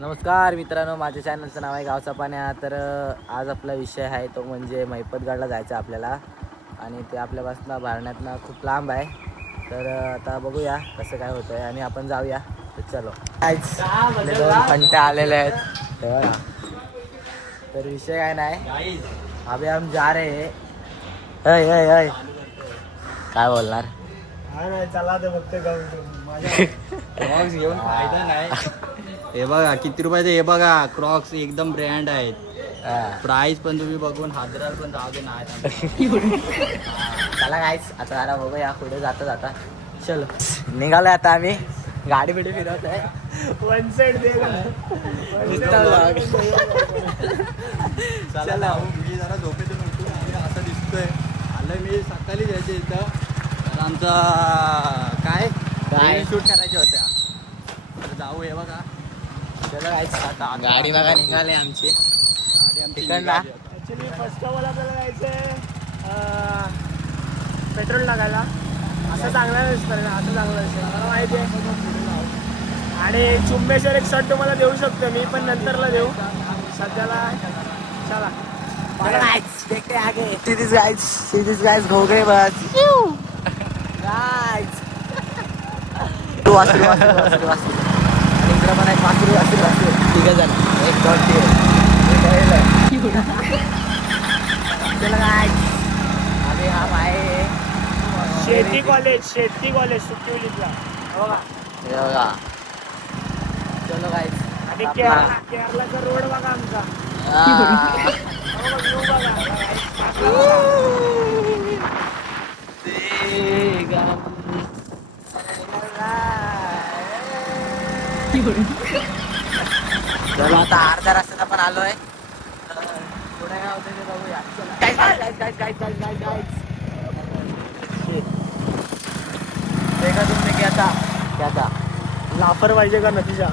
नमस्कार मित्रांनो, माझ्या चॅनलचं नाव आहे गावचा पाण्या. तर आज आपला विषय आहे तो म्हणजे महिपतगडला जायचं आपल्याला. आणि ते आपल्यापासून भारण्यातनं खूप लांब आहे. तर आता बघूया कसं काय होतं आहे आणि आपण जाऊया. तर चलो, दोन घंटे आलेले आहेत. तर विषय काय नाही, अभि हम जा रहे हैं. अय काय बोलणार? चला ते बघते क्रॉक्स घेऊन फायदा नाही. हे बघा किती रुपयाचे, हे बघा क्रॉक्स एकदम ब्रँड आहेत. प्राइस पण तुम्ही बघून हादराल पण जाऊ दे नाही. चला गाईस, आता जरा बघूया पुढे जाता. चलो निघालोय आता आम्ही. गाडी बिडी फिरवत आहे. वन साइड दे चला मी जरा झोपेतून उठून आले असं दिसतोय. आलं मी सकाळी जायचे इथं, तर आमचा काय शूट करायच्या होत्या. तर जाऊ. हे बघा, चलो गाईस, आता गाडी बघा निघाले आमची. गाडी आमची तिकडला? निघाली आता. ऍक्च्युली फर्स्ट ऑफ ऑल आपल्याला जायचंय पेट्रोल टाकायला. असं चांगलं दिसतं ना, असं चांगलं दिसतं मला माहिती आहे. आणि चुंबेश्वर एक शॉट तुम्हाला देऊ शकतो मी, पण नंतरला देऊ. सध्याला चला See these guys Ghogre bus. Guys. वासरू. आणि इकडं पण आहे वासरू. तिघं जण. एक दोन तीन. चला guys. अभी हम आए शेती कॉलेज सुट्टीवलीतला बघा. हे बघा. चलो guys. आणि आपला- केरळाचा रोड बघा आमचा. व्ह्यू चलो आता अर्ध्या रस्त्यात आपण आलोय. पुढे काय होतं ते बघूया. देखा तुमने क्या था लापरवाही का नतीजा.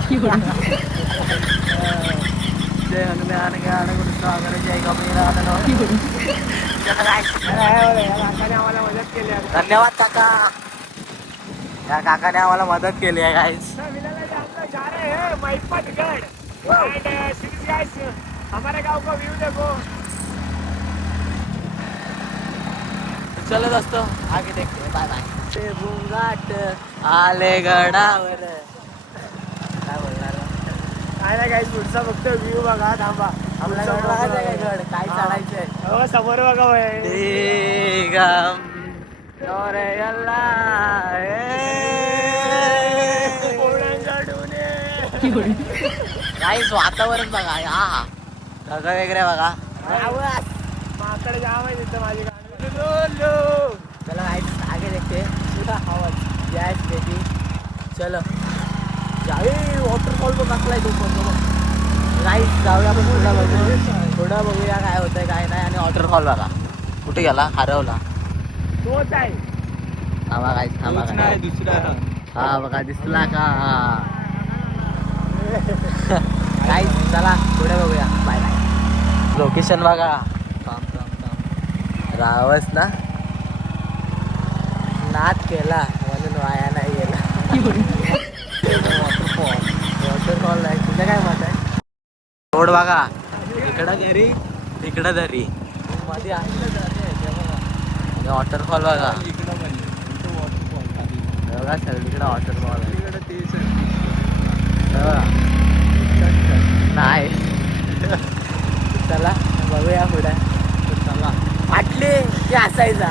जय हनुमान ज्ञान गुरु सागर जय कबीरा. काकाने आम्हाला मदत केली आहे. धन्यवाद काका. या काकाने आम्हाला मदत केली आहे गाईस. जा रहे हैं महिपतगढ़ एंड सीरीज गाइस, हमारे गांव का व्यू देखो. चलो दोस्तों, आगे देखते हैं. Bye bye. ते बुंगाट आले गडावर. काय बोलणार? काय नाही गाइस, पुढचा फक्त व्ह्यू बघा. थांबा, आपल्या गड बघायचं काय गड? काय चढायचंय? हो समोर बघा होय. दिगम नोरे अल्लाह गाईस, वातावरण बघा. हा ढग वगैरे बघा. माकड जाम आहे तिथं माझी गाडी. चलो गाईस, आगे देखते हैं. आवाज यस बेबी. चलो वॉटरफॉल पण टाकलाय तो पण. गाईस जाऊया आपण पुढं बघूया काय होतंय काय नाही. आणि वॉटरफॉल बघा कुठे गेला, हरवला. तोच आहे. थांबा गाईस, थांबा तोच नाही, दुसरा आहे. हा बघा, दिसला का? गाईस चला पुढे बघूया. Bye bye. लोकेशन बघा. रावस ना नाद केला म्हणून वाया नाही गेला. वॉटरफॉल आहे. तुझं काय मत आहे? रोड बघा, इकडं दरी इकडं दरी मध्ये आणि वॉटरफॉल बघा. इकडं पण इथं वॉटरफॉल खाली. बघा सगळीकडे वॉटरफॉल आहे. इकडं तेच आहे. नाही. चला बघूया पुढे. चला फाटले की असायचा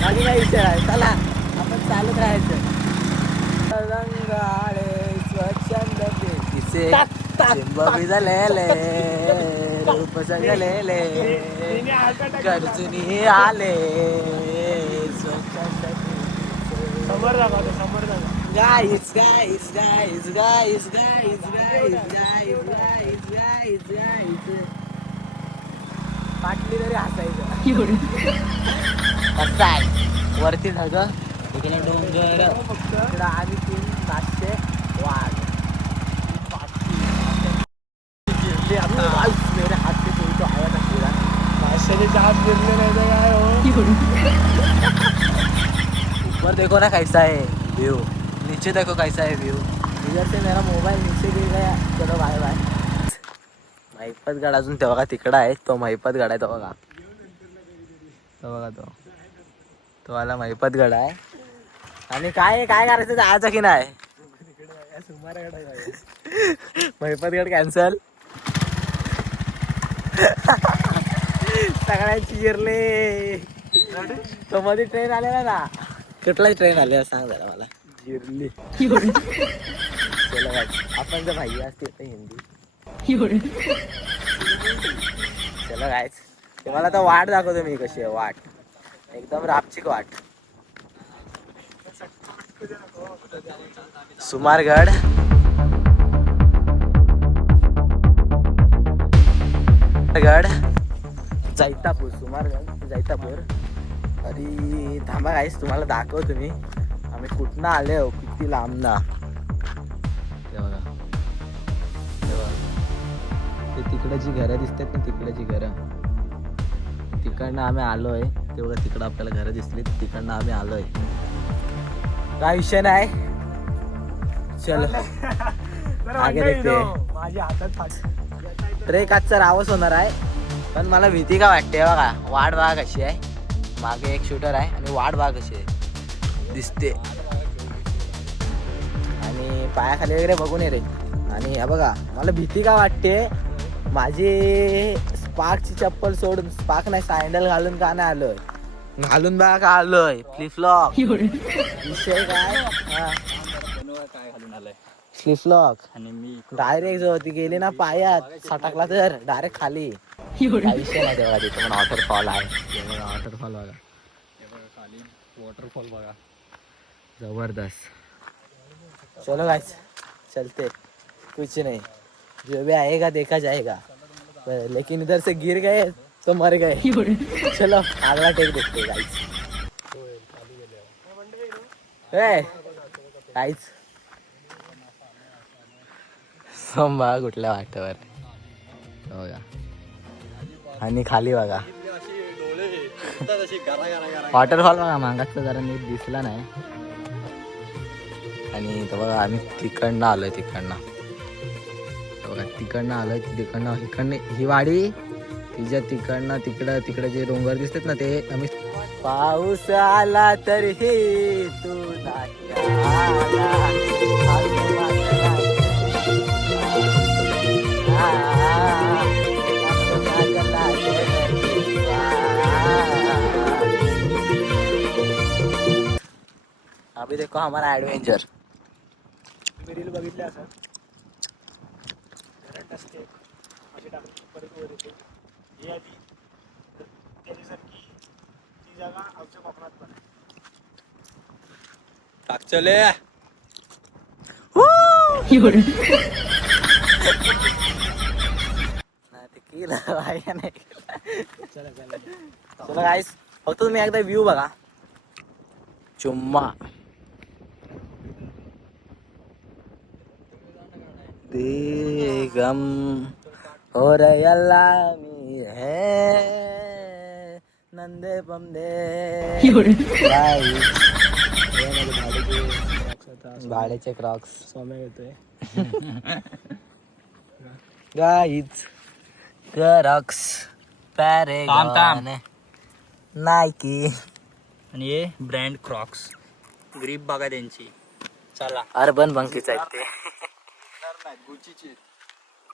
बाकी काय विषय आहे. चला आपण चालत राहायचं. रंगाळे स्वच्छंद किसे चिंब भिजलेले रूप सजलेले गरजुनी आले स्वच्छंद. समोर दाखवतो, समोर दाखव. Guys. पाटली तरी हसायचं. कसं आहे वरती ढग, इकडे डोंगर, इकडं आम्ही 3 नाश्ते वाघ. मेरे हाथ पे कोई तो आया था पूरा. माशाने हात गिरले नाही तर काय हो. ऊपर देखो ना कैसा है व्यू, नीचे देखो कैसा है व्यू. इधर से मेरा मोबाईल नीचे गिर गया. चलो बाय बाय. महिपतगड अजून ते बघा तिकडं आहे. तो महिपतगड आहे तो बघा. तो बघा तो वाला महिपतगड आहे. आणि काय करायचं जायचं की नाही. महिपतगड कॅन्सल. सगळ्यांची जिरले. तो मध्ये ट्रेन आलेला ना. कुठलाही ट्रेन आलेला सांग जरा मला. जिरली. चलो आपण जर भाई असते तर हिंदी. चलो गायच तुम्हाला तर वाट दाखवतो मी कशी आहे वाट. एकदम रापचिक वाट. सुमारगड. गड जैतापूर. सुमारगड जैतापूर. अरे थांबा गाईस तुम्हाला दाखवतो मी आम्ही कुठनं आले हो. किती लांब ना. ते बघा ते तिकडे जी घरं दिसतात ना. तिकडे जी घरं तिकडनं आम्ही आलोय. ते बघा तिकडं आपल्याला घरं दिसली. तिकडनं आम्ही आलोय. काय विषय नाही. चलो आगे देखते. माझ्या हातात फाट. ट्रेक आजचा रावस होणार आहे. पण मला भीती का वाटते बघा. वाट बघा कशी आहे. मागे एक शूटर आहे आणि वाट बघा कशी आहे दिसते. आणि पायाखाली वगैरे बघून ये रे. आणि हे बघा मला भीती का वाटते. माझी स्पार्कची चप्पल सोडून स्पार्क नाही सँडल घालून का नाही आलोय. घालून बघा का आलोय. फ्लिपफ्लॉप. विषय काय. काय घालून आलाय फ्लिपफ्लॉप. आणि मी डायरेक्ट जो ती गेली ना पायात सटकला तर डायरेक्ट खाली. काही विषय नाही तेव्हा. तिथे पण वॉटरफॉल आहे. वॉटरफॉल बघा. खाली वॉटरफॉल बघा जबरदस्त. चलो गाइस चलते. कुछ नहीं जो भी आएगा देखा जाएगा. लेकिन इधर से गिर गए तो मर गए. चलो अगला टेक देखते गाइस. गाइस बघा कुठल्या वाटेवर बघा. आणि खाली बघा वॉटरफॉल बघा. मागासचा जरा नीट दिसला नाही. आणि तो बघा आम्ही तिकडनं आलोय. तिकडनं आलोय. तिकडनं ही वाडी. तिच्या तिकडनं तिकडे जे डोंगर दिसतात ना ते आम्ही. पाऊस आला तरीही तू नाही आला. अभी देखो हमारा एडवेंचर. रील बघितले असं करंट असते अशी टाकली परत वर येते. ही आधी त्याच्यासारखी ती जागा आमच्या कोकणात पण आहे. टाक चले. चला गाईस फक्त तुम्ही एकदा व्ह्यू बघा. चुम्मा दे गम हो रहा मी है नंदे बंदे. भाड्याचे क्रॉक्स स्वाम्या घेतोय. Guys Crocs Paragon Nike. आणि हे ब्रँड क्रॉक्स. ग्रीप बघा त्यांची. चला अर्बन बंकीच आहेत ते.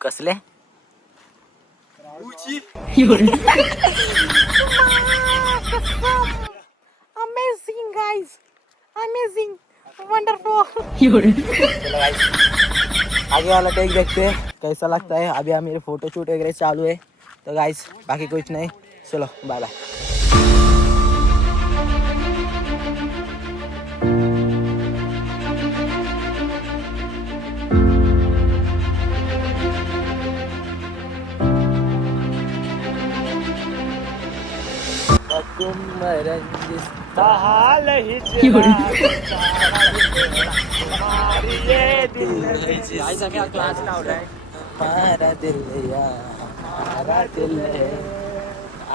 कसले अमेझिंग गाइस. Amazing wonderful. आगे वाला टेक देखते हैं कैसा लगता है. अभी मेरे फोटो शूट वगैरह चालू है. तो गाइस बाकी कुछ नहीं. चलो बाय बाय. हाल ही क्लास लावलाय. हमारा दिल हमारा दिल है.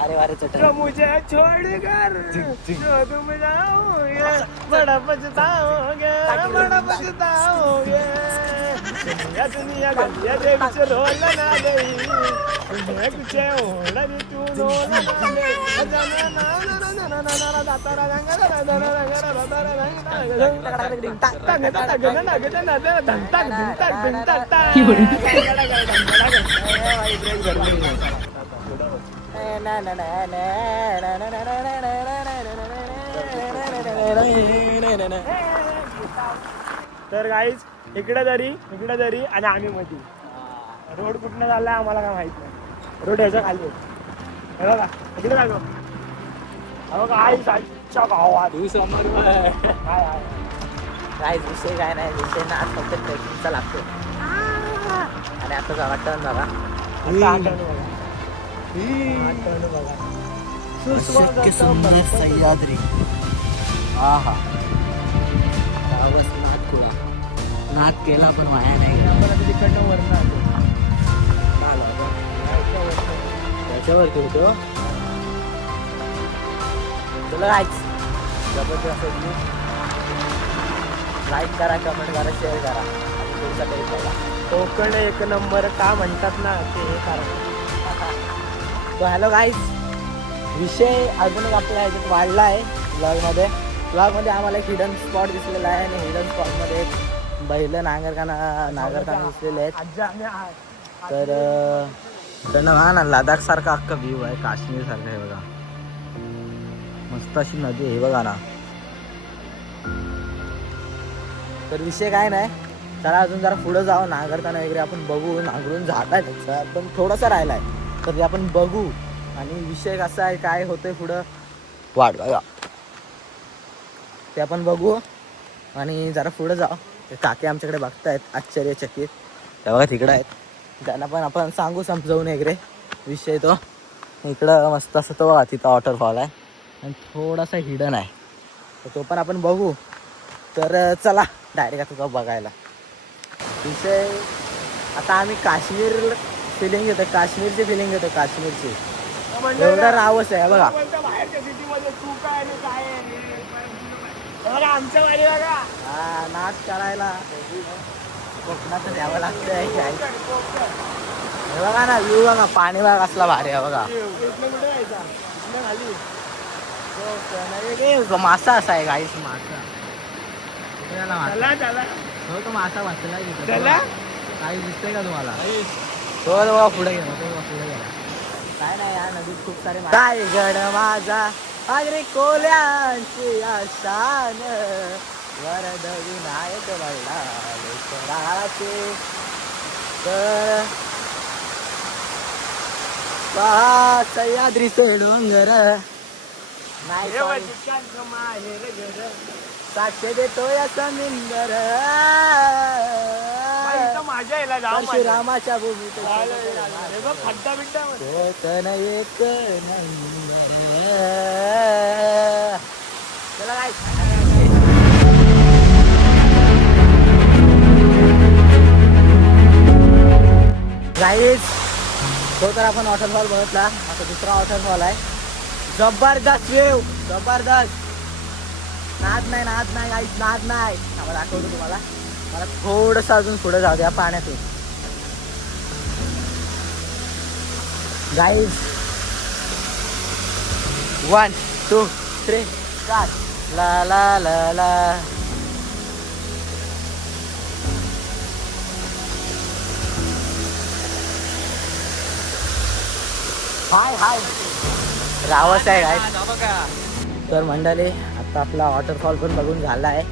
अरे वारे चटन. मुझे छोड़कर जो तुम जाओगे बड़ा पछताओगे. दुनिया दुनिया गलिया दे विच रोल ना देई दुनिया कुछ होड़ा नी तू रोल ना दे जाना ना ना ना ना ना ना दाता रा रंग रा रा रा रा रा रा रंग टक टक टक गना गना ना धंतक धंतक धंतक तर गाईज इकडे तरी आणि आम्ही मध्ये रोड कुठनं झालाय आम्हाला काय माहित नाही रोड याच्या खाली आहे. हे बघा इकडे काय बघा आई साईच्या गावात काय आहे काय विषय काय नाही विषय ना आज फक्त ट्रेकिंगचा लागतो आणि आता जा वाटतं बघा आता आठवण बघा सह्याद्री आहा नाद केला पण वाया नाही तिकडनं वरण त्याच्यावरती होतो तुला लाईक जबरदस्त लाईक करा कमेंट करा शेअर करा आणि पुढचा टेस्ट बघा कोकण एक नंबर का म्हणतात ना ते हे कारण तो हॅलो गाईज विषय अजून एक आपल्या ह्याच्यात वाढला आहे ब्लॉगमध्ये आम्हाला एक हिडन स्पॉट दिसलेला आहे आणि हिडन स्पॉटमध्ये एक बैल नांगरताना दिसलेले आहेत आजी आम्ही तर इकडनं हा ना लडाख सारखा अख्खा व्ह्यू आहे काश्मीर सारखा आहे बघा मस्त अशी नदी आहे बघा ना तर विषय काय नाही चला अजून जरा पुढं जाऊ नांगरताना वगैरे आपण बघू नांगरून झाडाय पण थोडासा राहिला आहे तर ते आपण बघू आणि विषय कसा आहे काय होतंय पुढं वाट बघा ते आपण बघू आणि जरा पुढं जाऊ ते काके आमच्याकडे बघतायत आश्चर्यचकित ते बघा तिकडं आहेत त्यांना पण आपण सांगू समजावून वगैरे विषय तो इकडं मस्त असं तो बघा तिथं वॉटरफॉल आहे आणि थोडासा हिडन आहे तर तो पण आपण बघू तर चला डायरेक्ट आता तो बघायला विषय आता आम्ही काश्मीर फिलिंग घेतो काश्मीरची फिलिंग घेतो काश्मीरची एवढा रावस आहे बघा बाहेरच्या सिटीमध्ये तू काय आणि काय आहे बघा आमच्या वाडी बघा हा नाच करायला कोकणात द्यावं लागतंय हे बघा ना व्ह्यू बघा पाणी बघा कसला भारी आहे बघा इथनं कुठे जायचा इथनं खाली मासा असा आहे गाईस मासा चला चला हो तो मासा वाचला चला काही दिसतंय का तुम्हाला तो बघा पुढे गेला तो बघा पुढे गेला काय नाही या नदीत खूप सारे काय गड माझा अग्रे कोल्यांची आशान वरद विनायक वडला लेकराचे तर पहा सह्याद्रीचे डोंगर नाही साक्ष देतो या समिंदर माझ्या याला जाऊ परशुरामाच्या भूमीत खड्डा बिड्डा कोकण एक नंबर चला काय गाईज तो तर आपण वॉटरफॉल बघितला आता दुसरा वॉटरफॉल आहे जबरदस्त वेव जबरदस्त नाद नाही गाईज नाद नाही आम्हाला दाखवतो तुम्हाला मला थोडंसं अजून पुढे जाऊ द्या पाण्यातून गाईज 1 2 3 4 ला ला ला ला हाय रावस आहे गाईज तर मंडळी आता आपला वॉटरफॉल पण बघून झाला आहे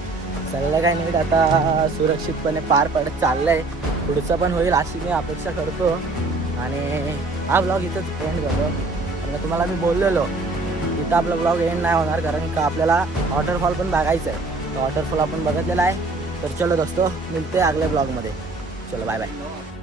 सगळं काही नीट आता सुरक्षितपणे पार पडत चाललंय पुढचं पण होईल अशी मी अपेक्षा करतो आणि हा ब्लॉग इथंच एंड करतो आणि तुम्हाला मी बोललेलो इथं आपला ब्लॉग एंड नाही होणार कारण का आपल्याला वॉटरफॉल पण बघायचं आहे वॉटरफॉल आपण बघितलेला आहे तर चलो दोस्तों मिळते अगले ब्लॉगमध्ये चलो बाय बाय